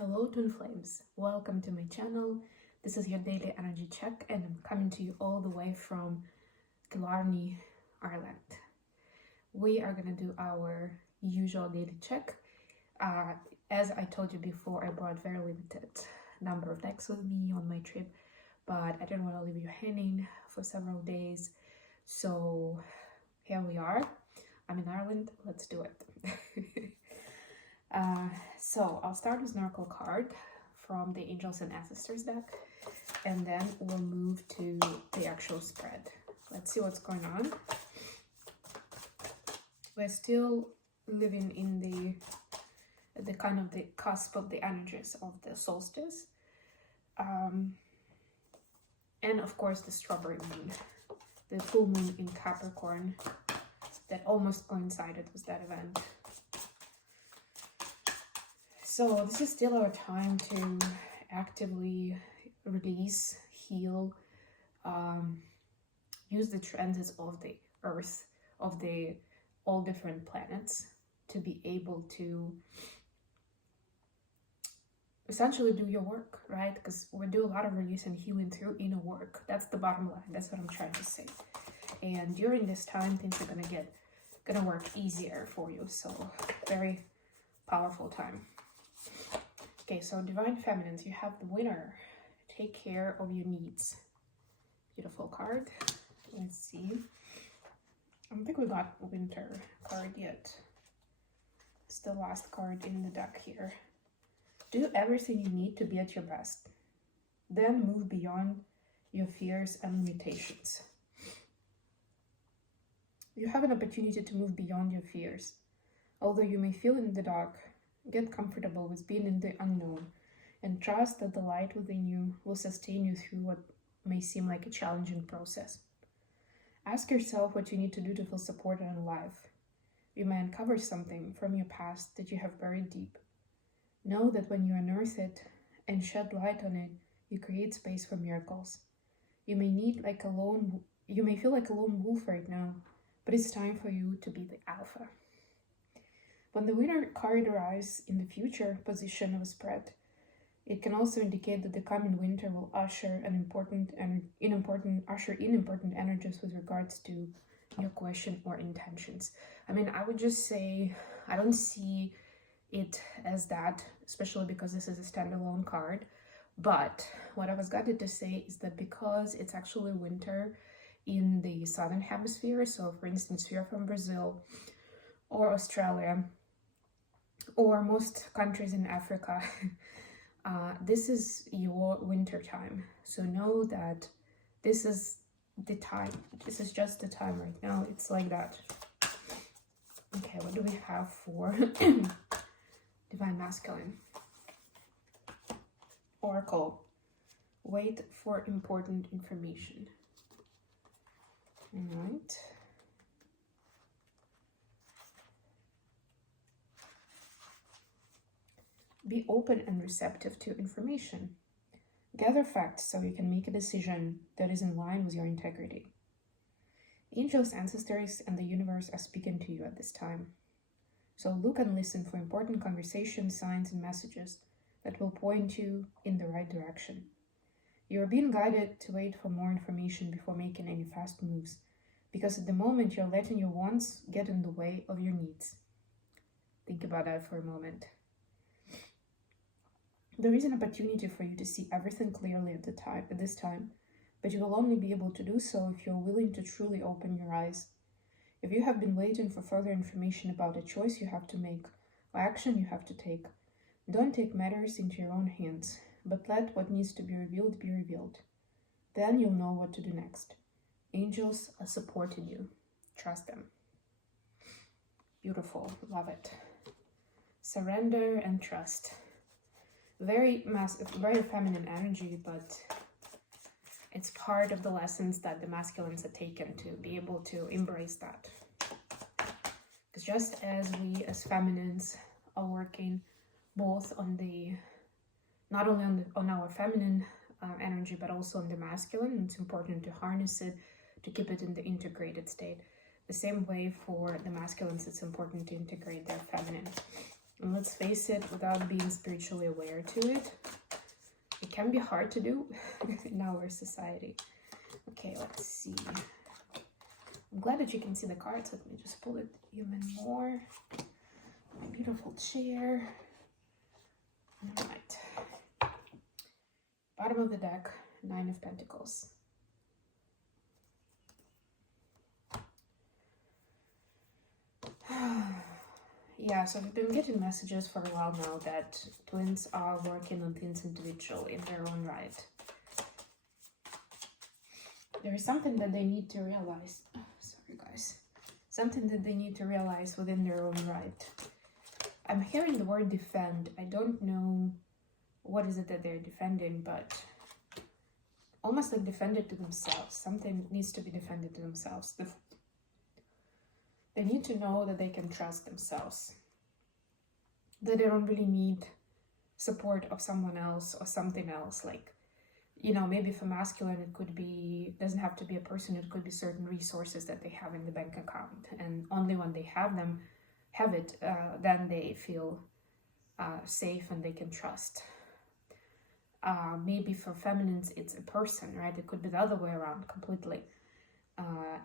Hello twin flames, welcome to my channel. This is your daily energy check and I'm coming to you all the way from Killarney, Ireland. We are going to do our usual daily check. As I told you before, I brought very limited number of decks with me on my trip, but I didn't want to leave you hanging for several days, so here we are. I'm in Ireland, let's do it. So I'll start with an oracle card from the Angels and Ancestors deck, and then we'll move to the actual spread. Let's see what's going on. We're still living in the kind of the cusp of the energies of the solstice, and of course the strawberry moon, the full moon in Capricorn that almost coincided with that event. So this is still our time to actively release, heal, use the transits of the earth, of the all different planets, to be able to essentially do your work, right? Because we do a lot of release and healing through inner work. That's the bottom line. That's what I'm trying to say. And during this time, things are gonna work easier for you. So very powerful time. Okay, so Divine Feminines, you have the winner. Take care of your needs. Beautiful card. Let's see. I don't think we got Winter card yet. It's the last card in the deck here. Do everything you need to be at your best. Then move beyond your fears and limitations. You have an opportunity to move beyond your fears. Although you may feel in the dark, get comfortable with being in the unknown and trust that the light within you will sustain you through what may seem like a challenging process. Ask yourself what you need to do to feel supported and alive. You may uncover something from your past that you have buried deep. Know that when you unearth it and shed light on it, you create space for miracles. You may feel like a lone wolf right now, but it's time for you to be the alpha. When the winner card arrives in the future position of a spread, it can also indicate that the coming winter will usher in important energies with regards to your question or intentions. I mean, I would just say I don't see it as that, especially because this is a standalone card. But what I was guided to say is that because it's actually winter in the southern hemisphere, so for instance, if you're from Brazil or Australia, or most countries in Africa, this is your winter time. So know that this is the time. This is just the time right now. It's like that. Okay, what do we have for Divine Masculine? Oracle. Wait for important information. All right. Be open and receptive to information. Gather facts so you can make a decision that is in line with your integrity. Angels, ancestors, and the universe are speaking to you at this time. So look and listen for important conversations, signs, and messages that will point you in the right direction. You are being guided to wait for more information before making any fast moves, because at the moment you're letting your wants get in the way of your needs. Think about that for a moment. There is an opportunity for you to see everything clearly at this time, but you will only be able to do so if you're willing to truly open your eyes. If you have been waiting for further information about a choice you have to make or action you have to take, don't take matters into your own hands, but let what needs to be revealed. Then you'll know what to do next. Angels are supporting you. Trust them. Beautiful. Love it. Surrender and trust. Very massive, very feminine energy, but it's part of the lessons that the masculines have taken to be able to embrace that. Because just as we as feminines are working both on not only on our feminine energy, but also on the masculine, it's important to harness it, to keep it in the integrated state. The same way for the masculines, it's important to integrate their feminine. And let's face it, without being spiritually aware to it, it can be hard to do in our society. Okay, let's see. I'm glad that you can see the cards. Let me just pull it even more. My beautiful chair. All right. Bottom of the deck, 9 of Pentacles. Yeah, so we've been getting messages for a while now that twins are working on things individually in their own right. There is something that they need to realize. Oh, sorry, guys. Something that they need to realize within their own right. I'm hearing the word defend. I don't know what is it that they're defending, but almost like defend it to themselves. Something needs to be defended to themselves. They need to know that they can trust themselves, that they don't really need support of someone else or something else. Like, you know, maybe for masculine, it could be, doesn't have to be a person, it could be certain resources that they have in the bank account. And only when they have it, then they feel safe and they can trust. Maybe for feminines, it's a person, right? It could be the other way around completely.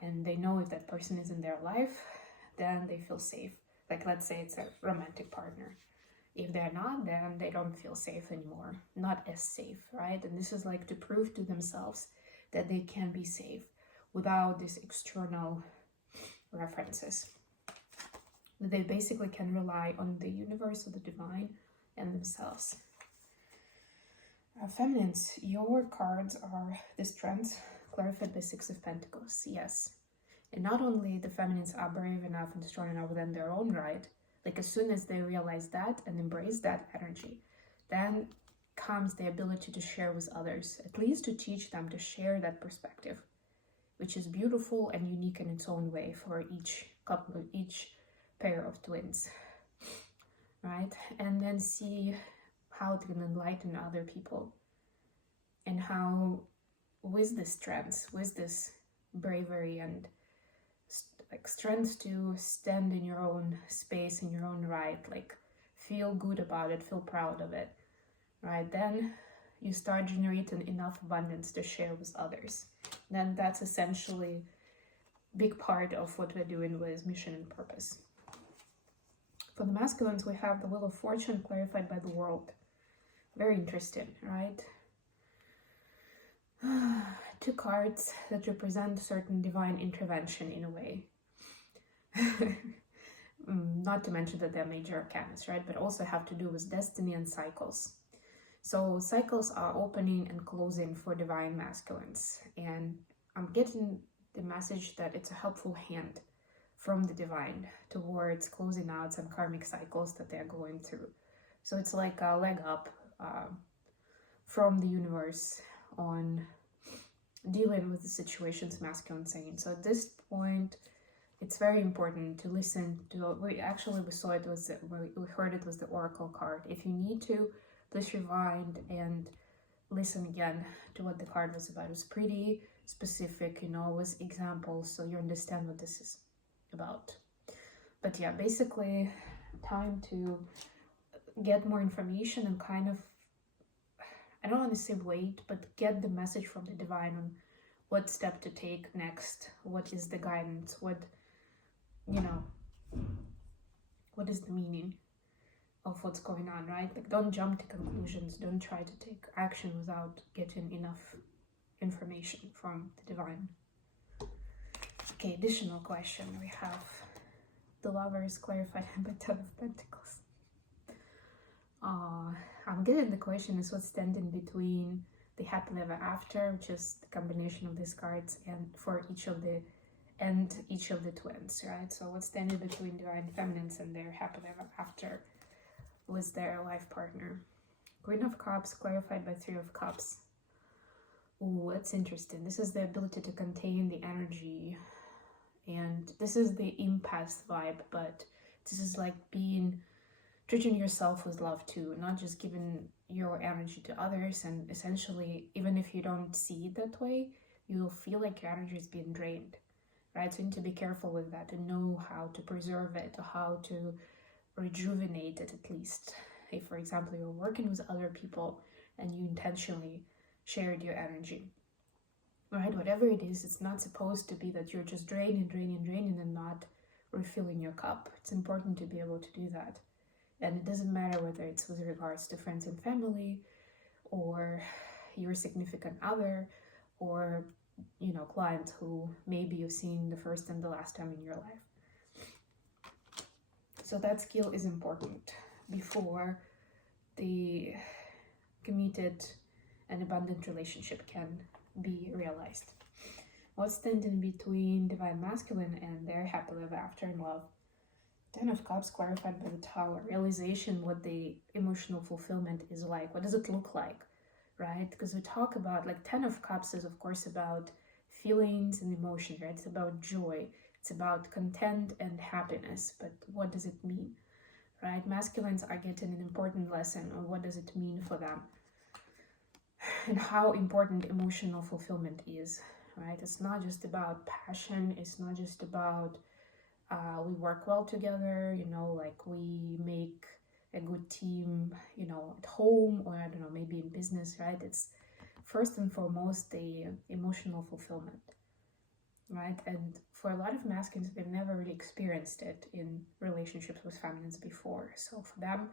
And they know if that person is in their life, then they feel safe. Like, let's say it's a romantic partner. If they're not, then they don't feel safe anymore. Not as safe, right? And this is like to prove to themselves that they can be safe without these external references. That they basically can rely on the universe or the divine and themselves. Feminines, your cards are the strength clarified by 6 of Pentacles, yes. And not only the feminines are brave enough and strong enough within their own right, like as soon as they realize that and embrace that energy, then comes the ability to share with others, at least to teach them to share that perspective, which is beautiful and unique in its own way for each couple, each pair of twins, right? And then see how it can enlighten other people, and how with this strength, with this bravery and like strength to stand in your own space, in your own right, like feel good about it, feel proud of it, right? Then you start generating enough abundance to share with others. Then that's essentially a big part of what we're doing with mission and purpose. For the masculines, we have the Wheel of Fortune clarified by the World. Very interesting, right? 2 cards that represent certain divine intervention in a way. Not to mention that they're major arcanas, right? But also have to do with destiny and cycles. So cycles are opening and closing for divine masculines. And I'm getting the message that it's a helpful hand from the divine towards closing out some karmic cycles that they're going through. So it's like a leg up from the universe on dealing with the situations masculine saying. So at this point, it's very important to listen to, we saw it was, we heard it was the Oracle card. If you need to, please rewind and listen again to what the card was about. It was pretty specific, you know, with examples, so you understand what this is about. But yeah, basically time to get more information and kind of, I don't want to say wait, but get the message from the divine on what step to take next, what is the guidance, what, you know, what is the meaning of what's going on, right? Like, don't jump to conclusions, don't try to take action without getting enough information from the divine. Okay, additional question. We have the Lovers clarified by 10 of Pentacles. I'm getting the question is what's standing between the happily ever after, which is the combination of these cards, and for each of the twins, right? So what's standing between divine feminines and their happily ever after with their life partner. Queen of Cups clarified by 3 of Cups. Ooh, that's interesting. This is the ability to contain the energy, and this is the empath vibe, but this is like treating yourself with love too, not just giving your energy to others. And essentially, even if you don't see it that way, you'll feel like your energy is being drained, right? So you need to be careful with that and know how to preserve it, or how to rejuvenated, at least. If, for example, you're working with other people and you intentionally shared your energy, right? Whatever it is, it's not supposed to be that you're just draining and not refilling your cup. It's important to be able to do that. And it doesn't matter whether it's with regards to friends and family, or your significant other, or client who maybe you've seen the first and the last time in your life. So that skill is important before the committed and abundant relationship can be realized. What's standing between divine masculine and their happily ever after in love? 10 of Cups clarified by the Tower. Realization what the emotional fulfillment is like. What does it look like, right? Because we talk about, like, 10 of Cups is of course about feelings and emotions, right? It's about joy. It's about content and happiness. But what does it mean, right? Masculines are getting an important lesson on what does it mean for them and how important emotional fulfillment is, right? It's not just about passion. It's not just about we work well together, like we make a good team, at home, or I don't know, maybe in business, right? It's first and foremost the emotional fulfillment, right? And for a lot of masculines, they've never really experienced it in relationships with feminines before. So for them,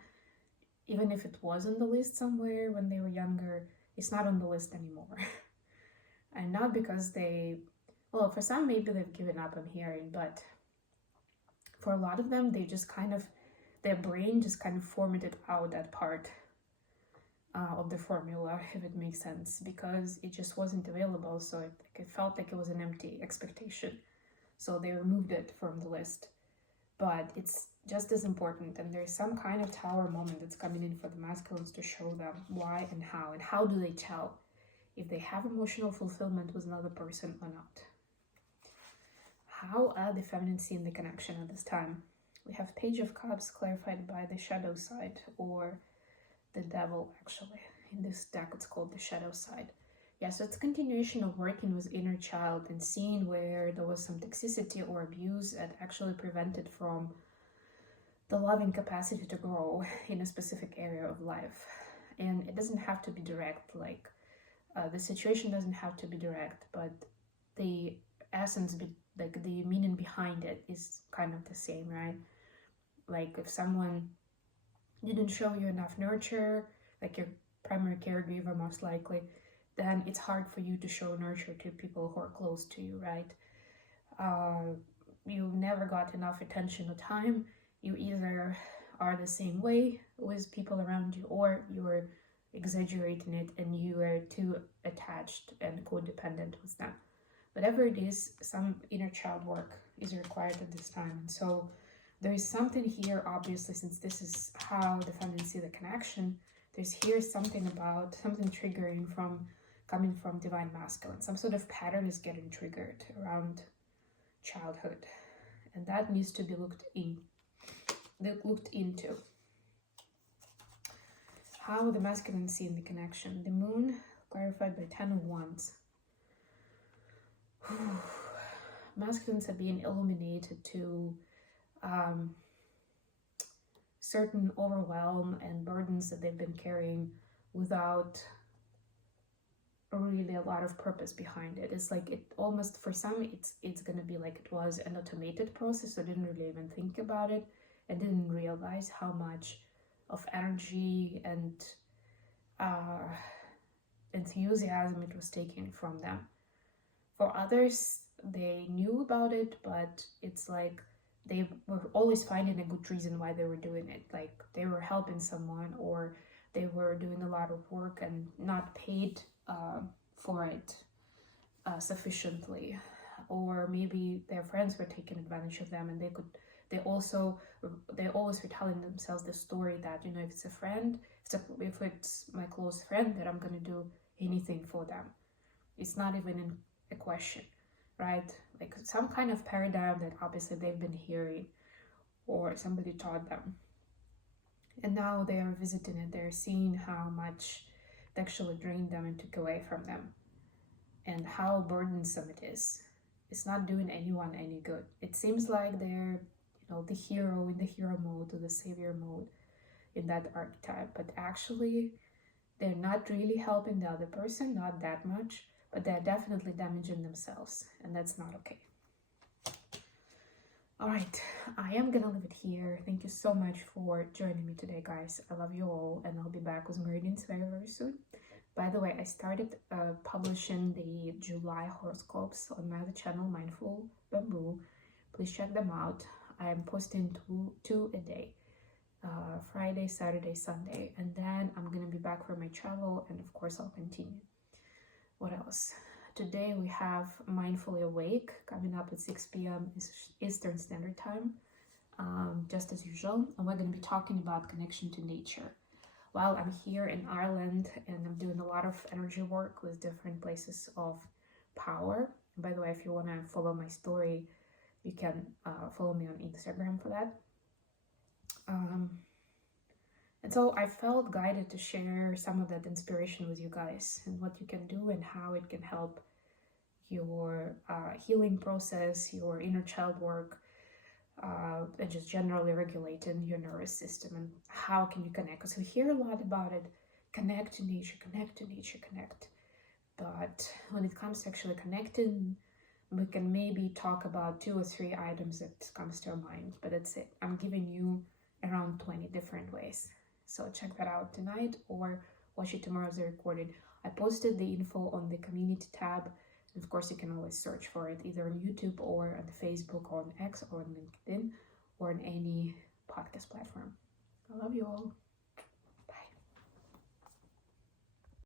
even if it was on the list somewhere when they were younger, it's not on the list anymore. And not because for some maybe they've given up on hearing, but for a lot of them, they just their brain just kind of formatted out that part of the formula, if it makes sense, because it just wasn't available. So it felt like it was an empty expectation. So they removed it from the list. But it's just as important, and there's some kind of Tower moment that's coming in for the masculines to show them why and how do they tell if they have emotional fulfillment with another person or not. How are the feminine seeing the connection at this time? We have Page of Cups clarified by the shadow side, or the devil, actually. In this deck, it's called the shadow side. Yeah, so it's a continuation of working with inner child and seeing where there was some toxicity or abuse that actually prevented from the loving capacity to grow in a specific area of life. And it doesn't have to be direct, like the situation doesn't have to be direct, but the essence, like the meaning behind it is kind of the same, right? Like if someone didn't show you enough nurture, like your primary caregiver most likely, then it's hard for you to show nurture to people who are close to you, right? You never got enough attention or time. You either are the same way with people around you, or you're exaggerating it and you are too attached and codependent with them. Whatever it is, some inner child work is required at this time. And so there is something here, obviously, since this is how the feminine see the connection, there's here something triggering coming from divine masculine. Some sort of pattern is getting triggered around childhood. And that needs to be looked into. How the masculine see in the connection. The moon, clarified by 10 of Wands. Masculines are being illuminated to certain overwhelm and burdens that they've been carrying without really a lot of purpose behind it. It's like it almost, for some, it's gonna be like it was an automated process, so I didn't really even think about it. I didn't realize how much of energy and enthusiasm it was taken from them. For others, they knew about it, but it's like they were always finding a good reason why they were doing it. Like they were helping someone, or they were doing a lot of work and not paid for it sufficiently, or maybe their friends were taking advantage of them, and they always were telling themselves the story that, if it's a friend, if it's my close friend, that I'm gonna do anything for them. It's not even a question, right? Like some kind of paradigm that obviously they've been hearing or somebody taught them, and now they are visiting it. They're seeing how much it actually drained them and took away from them, and how burdensome it is. It's not doing anyone any good. It seems like they're the hero in the hero mode or the savior mode in that archetype, but actually they're not really helping the other person, not that much, but they're definitely damaging themselves, and that's not okay. All right, I am gonna leave it here. Thank you so much for joining me today, guys. I love you all, and I'll be back with more readings very, very soon. By the way, I started publishing the July horoscopes on my other channel, Mindful Bamboo. Please check them out. I am posting two a day, Friday, Saturday, Sunday, and then I'm gonna be back for my travel, and of course I'll continue. What else? Today we have Mindfully Awake coming up at 6 p.m. Eastern Standard Time, just as usual, and we're going to be talking about connection to nature. While I'm here in Ireland and I'm doing a lot of energy work with different places of power. And by the way, if you want to follow my story, you can follow me on Instagram for that. And so I felt guided to share some of that inspiration with you guys and what you can do and how it can help your healing process, your inner child work, and just generally regulating your nervous system, and how can you connect. Because we hear a lot about it, connect to nature, connect to nature, connect. But when it comes to actually connecting, we can maybe talk about 2 or 3 items that comes to our mind, but that's it. I'm giving you around 20 different ways. So check that out tonight or watch it tomorrow as a recording. I posted the info on the community tab. And of course, you can always search for it either on YouTube or on Facebook or on X or on LinkedIn or on any podcast platform. I love you all.